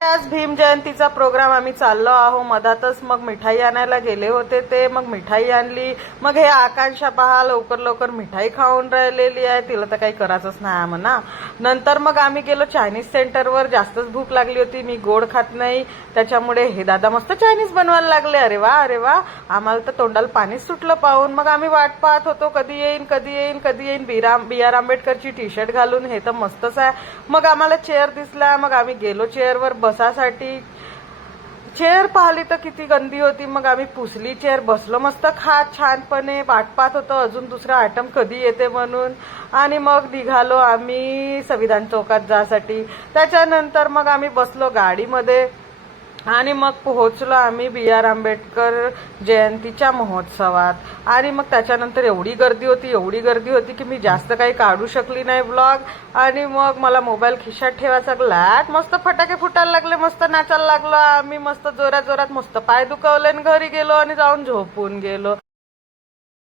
आज भीम जयंतीचा प्रोग्राम आम्ही चाललो आहो. मधातच मग मिठाई आणायला गेले होते ते. मग मिठाई आणली. मग हे आकांक्षा पहा लवकर लवकर मिठाई खाऊन राहिलेली आहे. तिला तर काही करायचंच नाही म्हणा. नंतर मग आम्ही गेलो चायनीज सेंटरवर. जास्तच भूक लागली होती. मी गोड खात नाही त्याच्यामुळे हे दादा मस्त चायनीज बनवायला लागले. अरे वा अरे वा. आम्हाला तर तोंडाला पाणीच सुटलं पाहून. मग आम्ही वाट पाहत होतो कधी येईन कधी येईन कधी येईन. बी आर आंबेडकरची टी शर्ट घालून. हे तर मस्तच आहे. मग आम्हाला चेअर दिसला. मग आम्ही गेलो चेअरवर बसासाठी. चेअर पाहिली तर किती गंदी होती. मग आम्ही पुसली चेअर. बसलो मस्त खात छानपणे. वाट पाहत होतो अजून दुसरा आयटम कधी येते म्हणून. आणि मग निघालो आम्ही संविधान चौकात जासाठी. त्याच्यानंतर मग आम्ही बसलो गाडीमध्ये आणि मग पोहोचलो आम्ही बी आर आंबेडकर जयंतीच्या महोत्सवात. आणि मग त्याच्यानंतर एवढी गर्दी होती की मी जास्त काही काढू शकली नाही ब्लॉग. आणि मग मला मोबाईल खिशात ठेवायचा लागला. मस्त फटाके फुटायला लागले. मस्त नाचायला लागलो आम्ही. मस्त जोरात जोरात. मस्त पाय दुखवले आणि घरी गेलो आणि जाऊन झोपून गेलो.